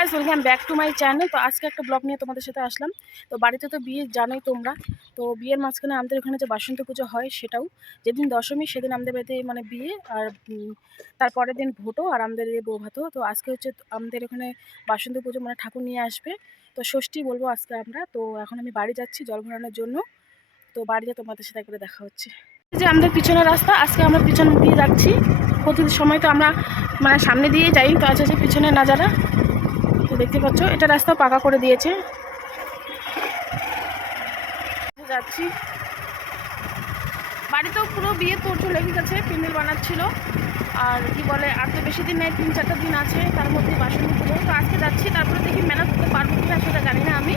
Guys, welcome back to my channel. তো আজকে একটা ব্লগ নিয়ে তোমাদের সাথে আসলাম। তো বাড়িতে তো বিয়ে জানোই তোমরা। তো বিয়ের মাঝখানে আমাদের ওখানে যে বাসন্তী পুজো হয়, সেটাও যেদিন দশমী সেদিন আমাদের বাড়িতে মানে বিয়ে, আর তারপরের দিন ভোটো, আর আমাদের বউ ভাতও। তো আজকে হচ্ছে আমাদের ওখানে বাসন্তী পুজো, মানে ঠাকুর নিয়ে আসবে। তো ষষ্ঠী বলবো আজকে আমরা। তো এখন আমি বাড়ি যাচ্ছি জল ভরানোর জন্য। তো বাড়িতে তোমাদের সাথে একবারে দেখা হচ্ছে। যে আমাদের পিছনের রাস্তা, আজকে আমরা পিছন দিয়ে যাচ্ছি। প্রতিদিন সময় তো আমরা মানে সামনে দিয়ে যাই, তো আছে যে পিছনে নাজারা দেখতে পাচ্ছ, এটা রাস্তা পাকা করে দিয়েছে। যাচ্ছি বাড়িতেও পুরো বিয়ে তোড় লেগে গেছে, প্যান্ডেল বানাচ্ছিল। আর কি বলে, আর তো বেশি দিন নেই, 3-4টা দিন আছে, তার মধ্যে বাসন্তী পুজো। তো আজকে যাচ্ছি, তারপরে দেখি মেলা করতে পারবো কিনা সেটা জানি না আমি।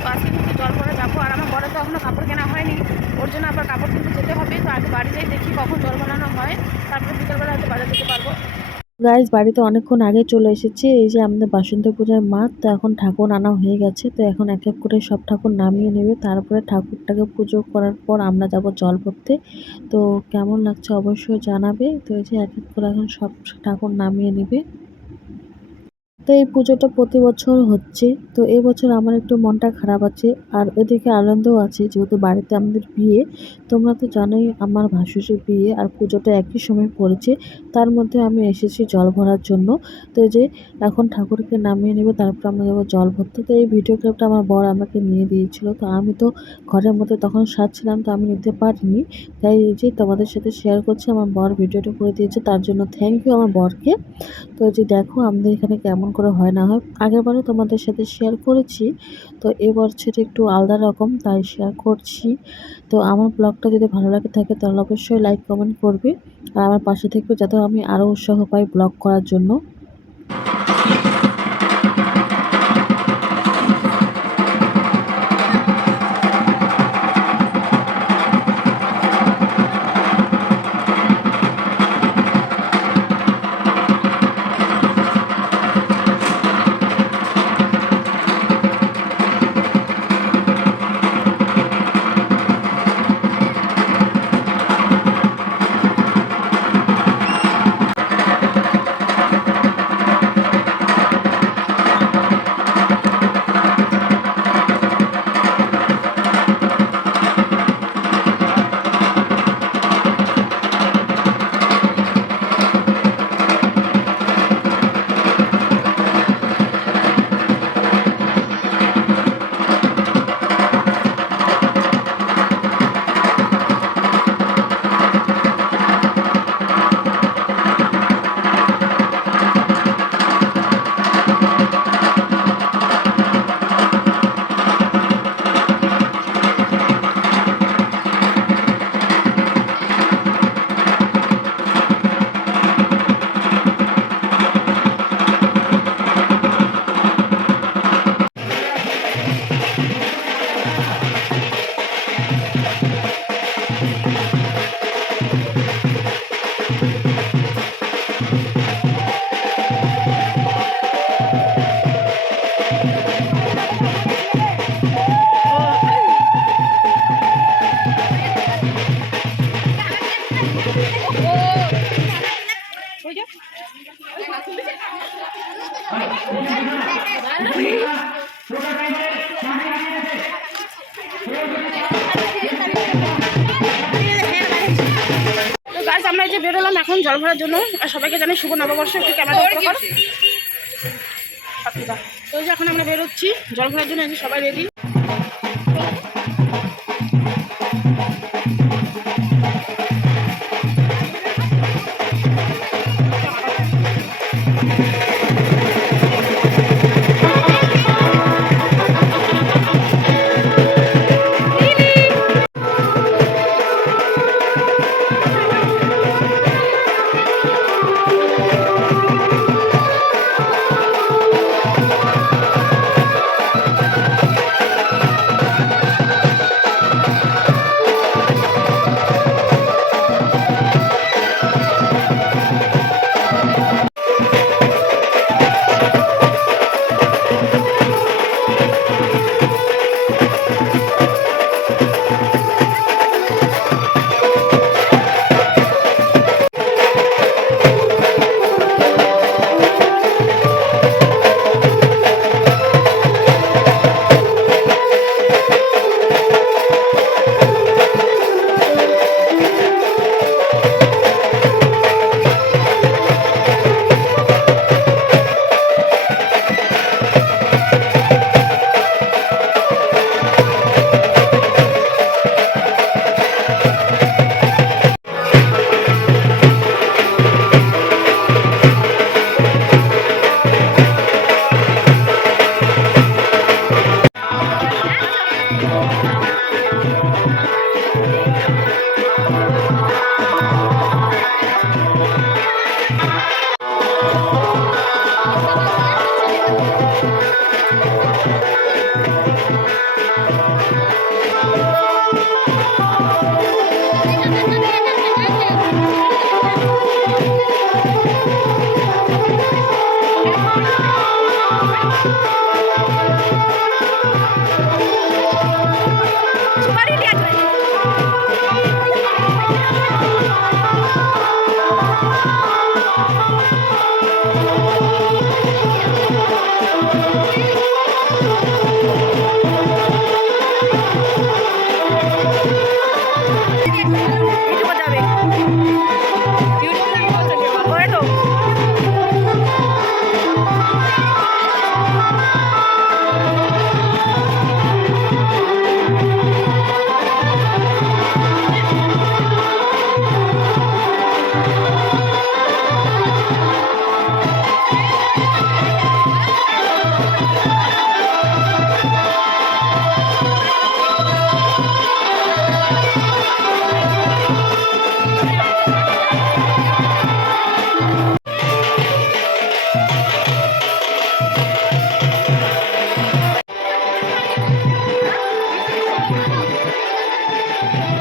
তো আজকে কিন্তু জল ভরা যাবো। আর আমার বড় তো এখনো কাপড় কেনা হয়নি, ওর জন্য আবার কাপড় কিনতে যেতে হবে। তো আগে বাড়ি যাই, দেখি কখন জল বানানো হয়, তারপরে বিকেলবেলা হয়তো বাজার যেতে পারবো। গাইজ বাড়িতে অনেকক্ষণ আগে চলে এসেছি। এই যে আমাদের বাসন্তী পূজার মাঠ, তো এখন ঠাকুর আনা হয়ে গেছে। তো এখন এক এক করে সব ঠাকুর নামিয়ে নেবে, তারপরে ঠাকুরটাকে পুজো করার পর আমরা যাব জল ভরতে। তো কেমন লাগছে অবশ্যই জানাবে। তো এই যে এক এক করে এখন সব ঠাকুর নামিয়ে নেবে। তো এই পুজোটা প্রতি বছর হচ্ছে। তো এই বছর আমার একটু মনটা খারাপ আছে, আর এদিকে আনন্দও আছে, যেহেতু বাড়িতে আমাদের বিয়ে। তোমরা তো জানোই আমার ভাসুরের বিয়ে আর পুজোটা একই সময় পড়েছে। তার মধ্যে আমি এসেছি জল ভরার জন্য। তো এই যে এখন ঠাকুরকে নামিয়ে নেবে, তারপর আমরা যাবো জল ভরতে। তো এই ভিডিও ক্লিপটা আমার বর আমাকে নিয়ে দিয়েছিল। তো আমি তো ঘরের মধ্যে তখন সাজছিলাম, তো আমি নিতে পারিনি। তাই এই যে তোমাদের সাথে শেয়ার করছি, আমার বর ভিডিওটা করে দিয়েছে, তার জন্য থ্যাংক ইউ আমার বরকে। তো যে দেখো আমাদের এখানে কেমন করে হয় না হয়, আগেরবারও তোমাদের সাথে শেয়ার করেছি। তো এবার সেটা একটু আলাদা রকম, তাই শেয়ার করছি। তো আমার ব্লগটা যদি ভালো লাগে থাকে তাহলে অবশ্যই লাইক কমেন্ট করবে, আর আমার পাশে থেকে যাতে আমি আরও উৎসাহ পাই ব্লগ করার জন্য। তো গাইস, আমরা এই যে বেরোলাম এখন জল ভরার জন্য। আর সবাইকে জানাই শুভ নববর্ষ, একটু ক্যামেরা করো। তো এই যে এখন আমরা বেরোচ্ছি জল ভরার জন্য, সবাই রেডি। সুপারি নিয়ে আসবে। ইউটিউবে যাবে। ওই তো।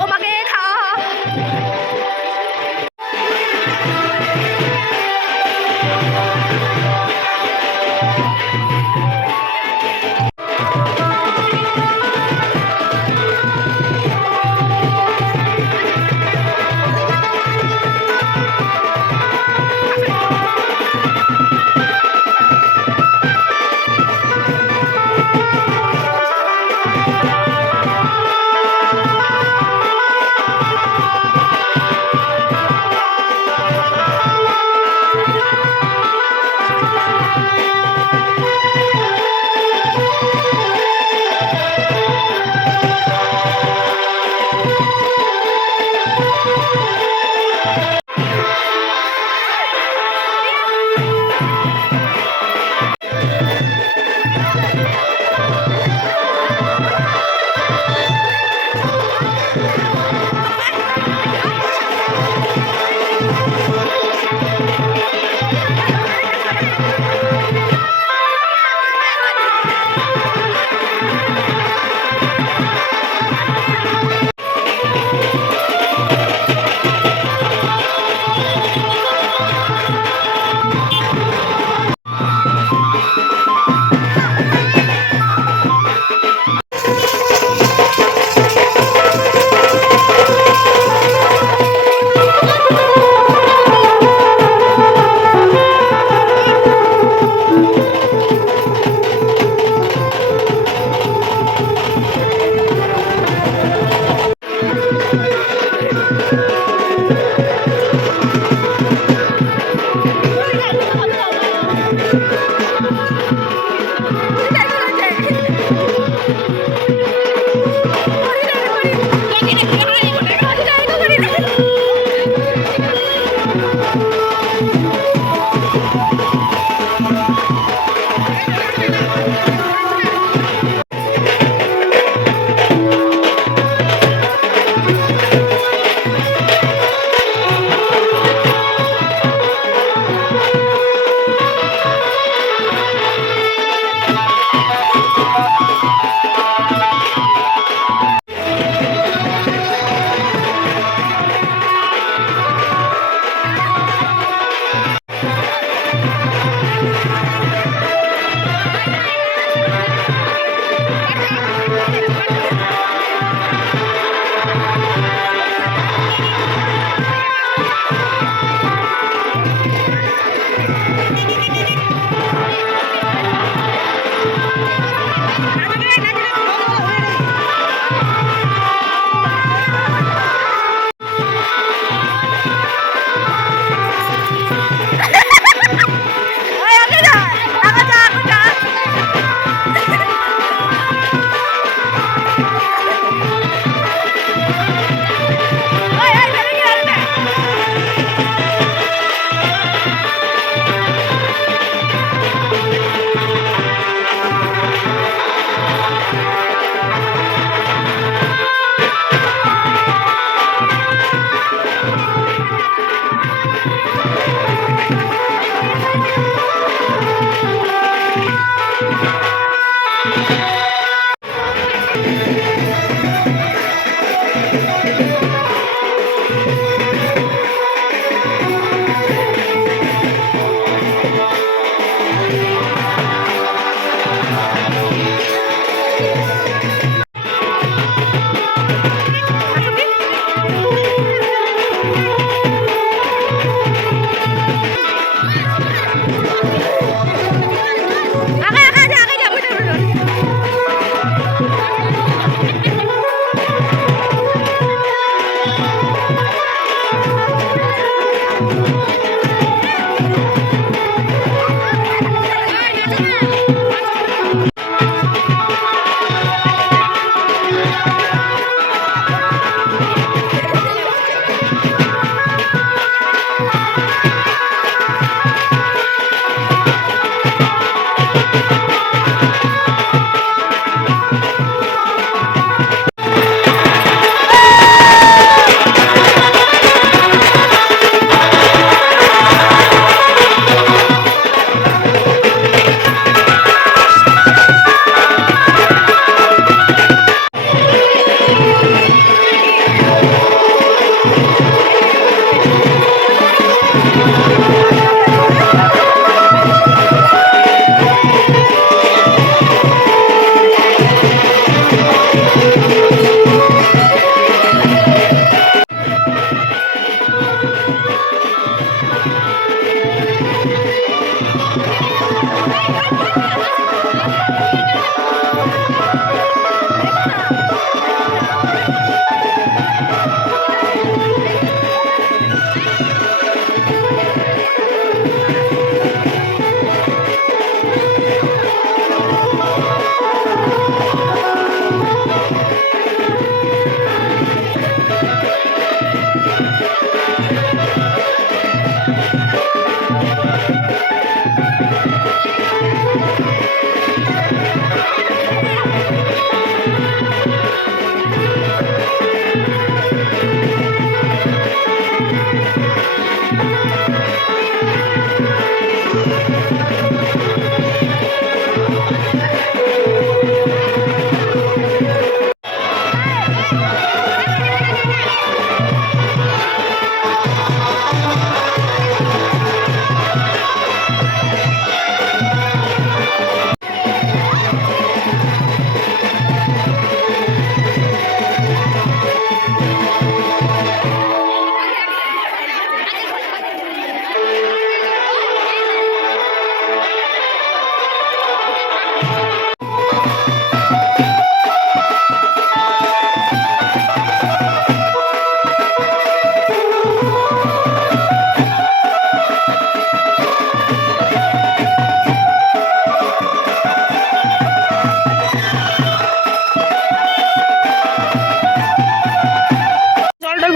ও মাকে খা।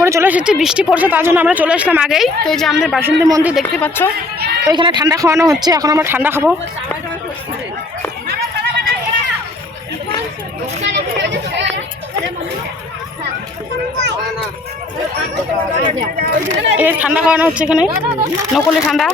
আমরা চলে এসেছি, বৃষ্টি পড়ছে তার জন্য আমরা চলে আসলাম আগেই। তো এই যে আমাদের বাসন্তী মন্দির দেখতে পাচ্ছ, তো এখানে ঠান্ডা খাওয়ানো হচ্ছে, এখন আমরা ঠান্ডা খাবো। এই ঠান্ডা খাওয়ানো হচ্ছে এখানে, নকলি ঠান্ডা।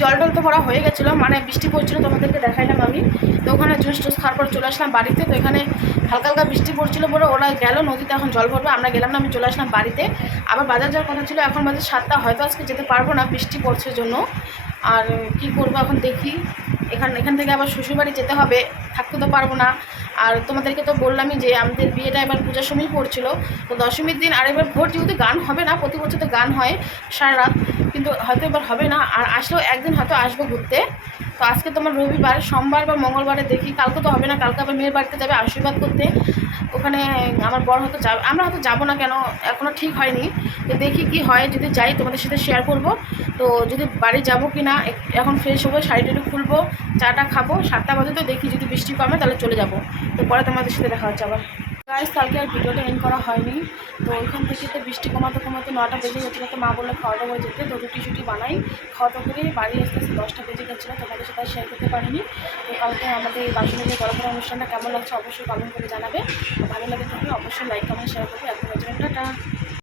জল টল তো ভরা হয়ে গেছিলো, মানে বৃষ্টি পড়ছিল, তোমাদেরকে দেখাইলাম আমি। তো ওখানে জুস টুস খাওয়ার পর চলে আসলাম বাড়িতে। তো এখানে হালকা হালকা বৃষ্টি পড়ছিল বলে ওরা গেল নদীতে, এখন জল ভরবে, আমরা গেলাম না, আমি চলে আসলাম বাড়িতে। আবার বাজার যাওয়ার কথা ছিল, এখন বাজে 7টা, হয়তো আজকে যেতে পারবো না বৃষ্টি পড়ছে জন্য। আর কি করবো এখন দেখি, এখান থেকে আবার শ্বশুরবাড়ি যেতে হবে, থাকতে তো পারবো না। আর তোমাদেরকে তো বললামই যে আমাদের বিয়েটা এবার পূজার সময় পড়ছিল, তো দশমীর দিন। আর এবার ভোর যেহেতু গান হবে না, প্রতি বছর তো গান হয় সারা রাত, কিন্তু হয়তো এবার হবে না। আর আসলেও একদিন হয়তো আসবো ঘুরতে। তো আজকে তোমার রবিবার, সোমবার বা মঙ্গলবারে দেখি, কালকে তো হবে না, কালকে আবার মেয়ের বাড়িতে যাবে আশীর্বাদ করতে, ওখানে আমার বড় হয়তো যাবে, আমরা হয়তো যাবো না, কেন এখনও ঠিক হয়নি। তো দেখি কি হয়, যদি যাই তোমাদের সাথে শেয়ার করব। তো যদি বাড়ি যাবো কি না, এখন ফ্রেশ হবো, শাড়ি টাড়ি খুলবো, চাটা খাবো, 7টা বাজে, তো দেখি যদি বৃষ্টি কমে তাহলে চলে যাব। তো পরে তোমাদের সাথে দেখা হচ্ছে আবার। গাইস, কালকে আর ভিডিওটা এন্ড করা হয়নি। তো ওইখান থেকে তো বৃষ্টি কমাতে 9টা বেজে গেছিলো, তো মা বললো খাওয়া দাওয়া যেতে, তো রুটি শুটি বানাই, খাওয়া দাওয়া করে বাড়ি আসতে 10টা বেজে গেছিলো, তোমাদের সাথে শেয়ার করতে পারিনি। তো কালকে আমাদের এই বাসনের যে গল্পের অনুষ্ঠানটা কেমন লাগছে অবশ্যই কমেন্ট করে জানাবে। ভালো লাগে থাকলে অবশ্যই লাইক কমেন্ট শেয়ার করবে। এখন টাটা।